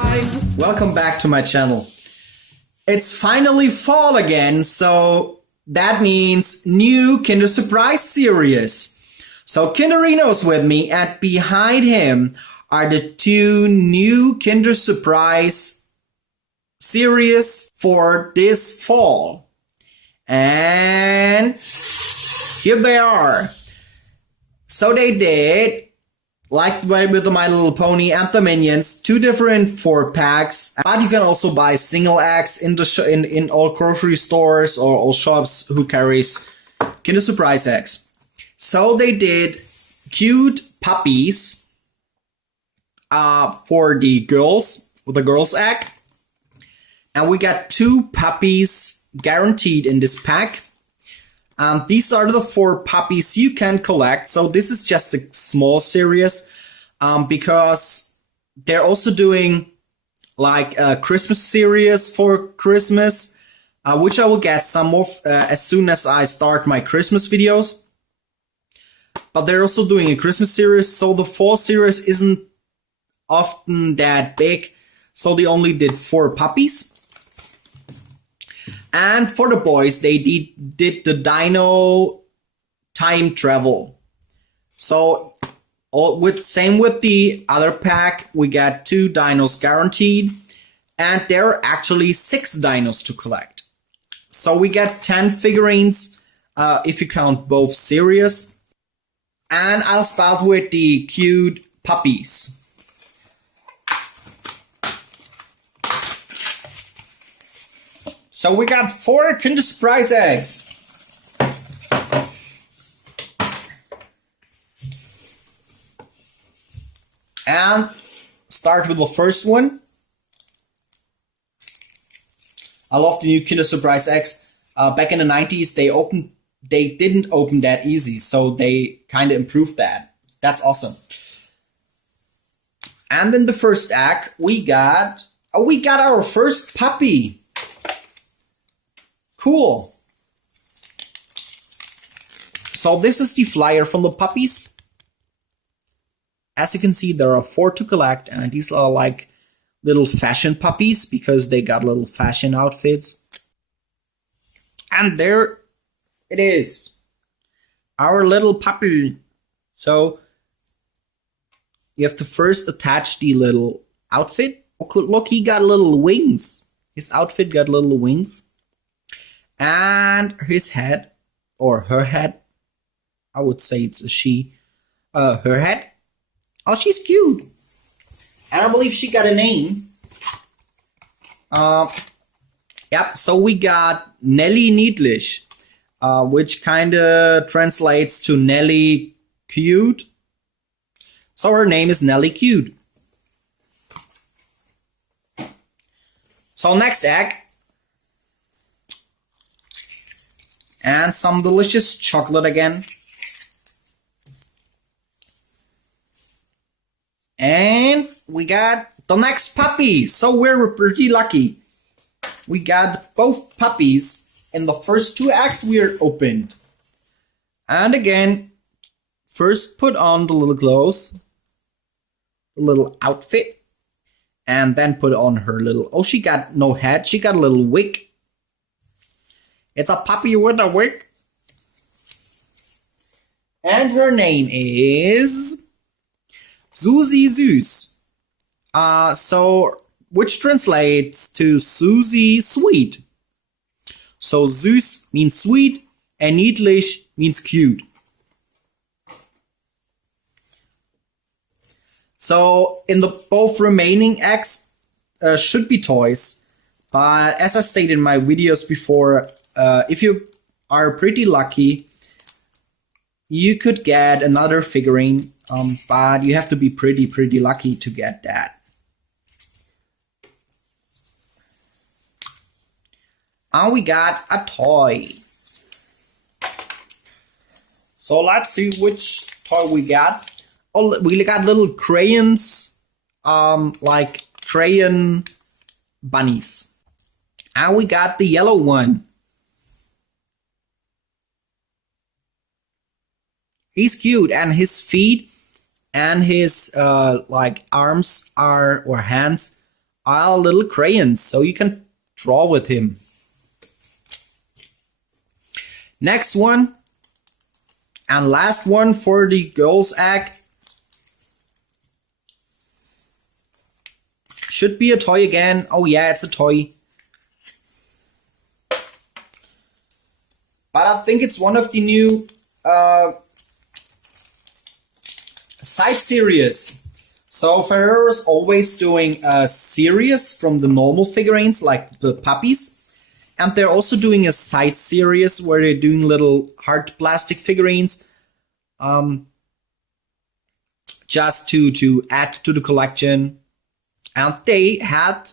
Guys, welcome back to my channel. It's finally fall again, so that means new Kinder Surprise series. So Kinderino's with me, and behind him are the two new Kinder Surprise series for this fall. And here they are. So they did, like with the My Little Pony and the Minions, two different 4-packs. But you can also buy single eggs in the in all grocery stores or all shops who carries Kinder Surprise eggs. So they did cute puppies for the girls, with the girls egg. And we got 2 puppies guaranteed in this pack. These are the 4 puppies you can collect. So this is just a small series because they're also doing like a Christmas series for Christmas, which I will get some of as soon as I start my Christmas videos. But they're also doing a Christmas series, so the fall series isn't often that big. So they only did 4 puppies. And for the boys, they did the Dino time travel. So same with the other pack, we got 2 dinos guaranteed, and there are actually 6 dinos to collect. So we get 10 figurines if you count both series. And I'll start with the cute puppies. So we got 4 Kinder Surprise eggs. And start with the first one. I love the new Kinder Surprise eggs. Back in the 90s, they didn't open that easy, so they kind of improved that. That's awesome. And in the first egg, we got our first puppy. Cool. So this is the flyer from the puppies. As you can see, there are 4 to collect, and these are like little fashion puppies because they got little fashion outfits. And there it is, our little puppy. So you have to first attach the little outfit. Look, he got little wings. His outfit got little wings. And his head, or her head, I would say it's a she, her head. Oh, she's cute. And I believe she got a name. Yep, so we got Nelly Niedlich, which kind of translates to Nelly Cute. So her name is Nelly Cute. So next egg. And some delicious chocolate again. And we got the next puppy. So we're pretty lucky. We got both puppies in the first 2 eggs we opened. And again, first put on the little clothes, the little outfit, and then put on her little, oh, she got no head, she got a little wig. It's a puppy with a wig. And her name is Susie Süß. So which translates to Susie Sweet. So Süß means sweet and niedlich means cute. So in the both remaining eggs should be toys. But as I stated in my videos before, if you are pretty lucky, you could get another figurine, but you have to be pretty lucky to get that. And we got a toy. So let's see which toy we got. Oh, we got little crayons, like crayon bunnies. And we got the yellow one. He's cute, and his feet and his like arms are, or hands are little crayons, so you can draw with him. Next one and last one for the girls egg should be a toy again. Oh yeah, it's a toy. But I think it's one of the new side series. So Ferrero's always doing a series from the normal figurines, like the puppies. And they're also doing a side series where they're doing little hard plastic figurines, just to add to the collection. And they had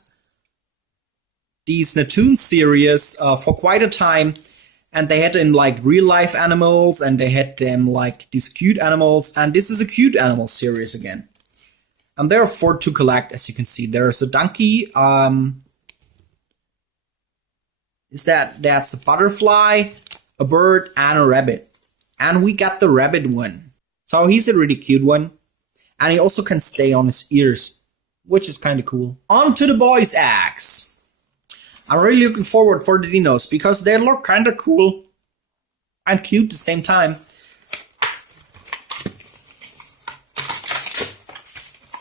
these Natoon series for quite a time. And they had them like real life animals, and they had them like these cute animals. And this is a cute animal series again. And there are 4 to collect, as you can see. There's a donkey. That's a butterfly, a bird, and a rabbit. And we got the rabbit one. So he's a really cute one. And he also can stay on his ears, which is kind of cool. On to the boys' acts. I'm really looking forward for the dinos because they look kind of cool and cute at the same time.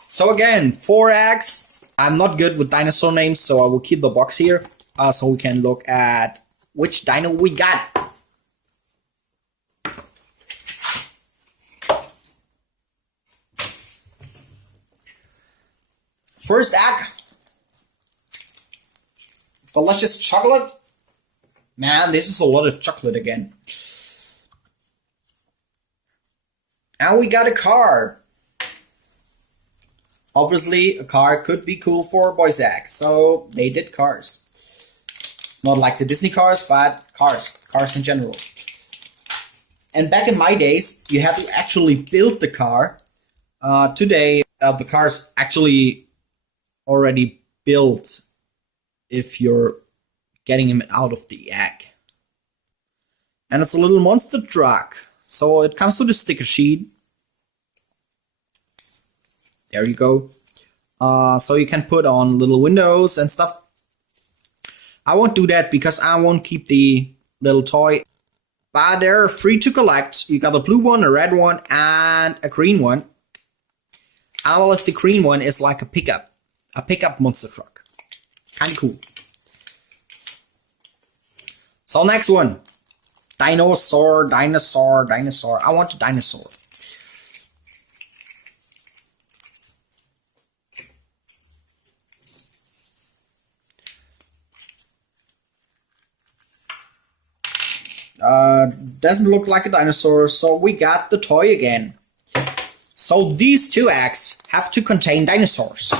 So again, 4 acts. I'm not good with dinosaur names, so I will keep the box here so we can look at which dino we got. First act, delicious chocolate. Man, this is a lot of chocolate again. And we got a car. Obviously, a car could be cool for boys' act, so they did cars. Not like the Disney cars, but cars in general. And back in my days, you had to actually build the car. Today, the car's actually already built if you're getting him out of the egg. And it's a little monster truck. So it comes with a sticker sheet. There you go. So you can put on little windows and stuff. I won't do that because I won't keep the little toy. But they're free to collect. You got a blue one, a red one, and a green one. I don't know if the green one is like a pickup monster truck. Kind of cool. So next one. Dinosaur. I want a dinosaur. Doesn't look like a dinosaur, so we got the toy again. So these 2 eggs have to contain dinosaurs.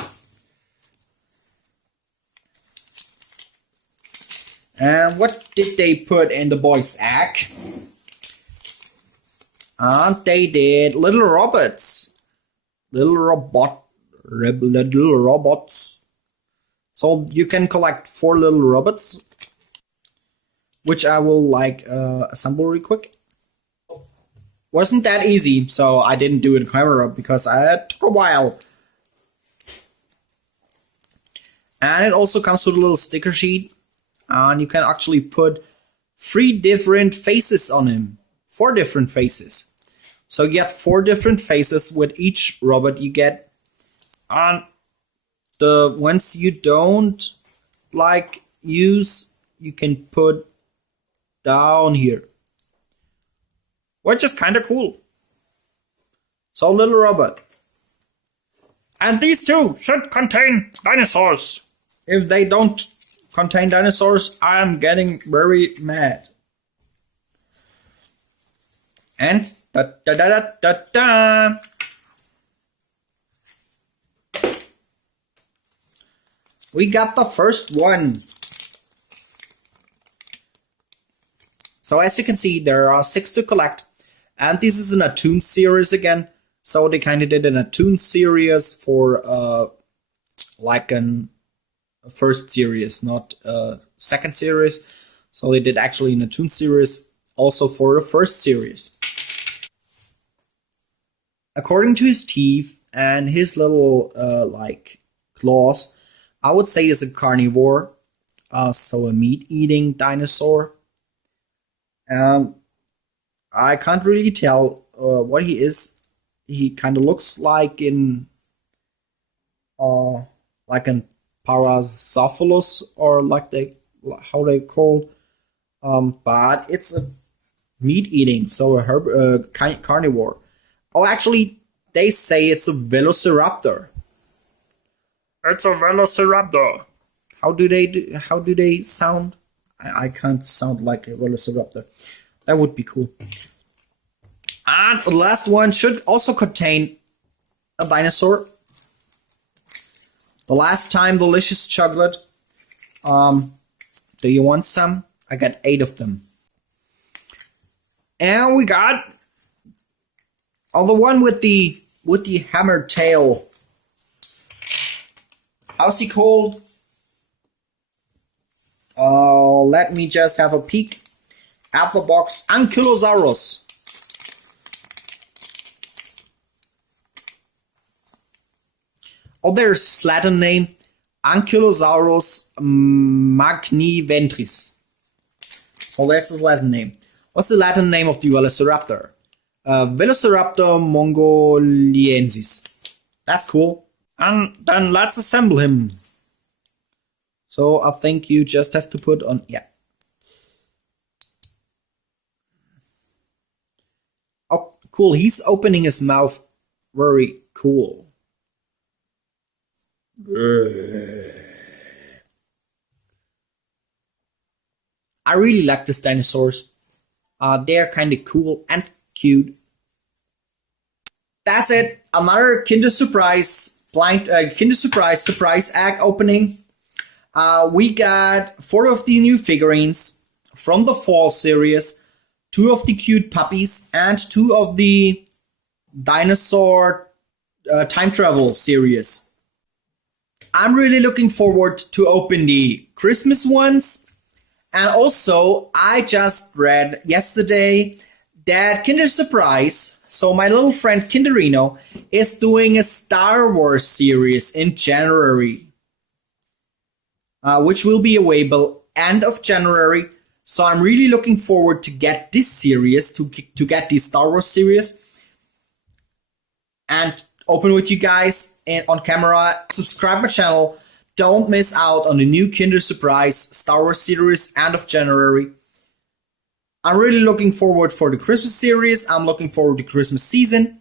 And what did they put in the boys' egg? And they did little robots. Little robots. So you can collect 4 little robots, which I will assemble real quick. Wasn't that easy, so I didn't do it in camera because it took a while. And it also comes with a little sticker sheet, and you can actually put 3 different faces on him. 4 different faces. So you get 4 different faces with each robot you get. And the ones you don't use, you can put down here, which is kind of cool. So little robot. And these 2 should contain dinosaurs. If they don't contain dinosaurs, I am getting very mad. And da da da da da da. We got the first one. So as you can see, there are 6 to collect. And this is an Natoon series again. So they kind of did an Natoon series for a first series, not a second series. So they did actually a Natoon series also for the first series. According to his teeth and his little like claws, I would say is a carnivore, so a meat-eating dinosaur. I can't really tell what he is. He kind of looks like an Parasaurolophus, or like how they call, but it's a meat eating, so a carnivore. Oh, actually, they say it's a velociraptor. It's a velociraptor. How do they sound? I can't sound like a velociraptor. That would be cool. And the last one should also contain a dinosaur. The last time, delicious chocolate. Do you want some? I got 8 of them. And we got the one with the hammered tail. How's he called? Let me just have a peek at the box. Ankylosaurus. Oh, there's Latin name. Ankylosaurus magniventris. Oh, that's his Latin name. What's the Latin name of the Velociraptor? Velociraptor mongoliensis. That's cool. And then let's assemble him. So I think you just have to put on, yeah. Oh, cool. He's opening his mouth. Very cool. I really like these dinosaurs. They're kind of cool and cute. That's it. Another Kinder Surprise surprise egg opening. We got 4 of the new figurines from the fall series, 2 of the cute puppies, and 2 of the dinosaur time travel series. I'm really looking forward to open the Christmas ones. And also, I just read yesterday that Kinder Surprise, so my little friend Kinderino, is doing a Star Wars series in January, which will be available end of January. So I'm really looking forward to get this series, to get the Star Wars series, and open with you guys and on camera. Subscribe my channel. Don't miss out on the new Kinder Surprise Star Wars series end of January. I'm really looking forward for the Christmas series. I'm looking forward to Christmas season.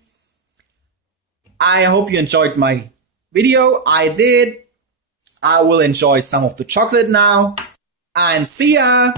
I hope you enjoyed my video. I did. I will enjoy some of the chocolate now. And see ya!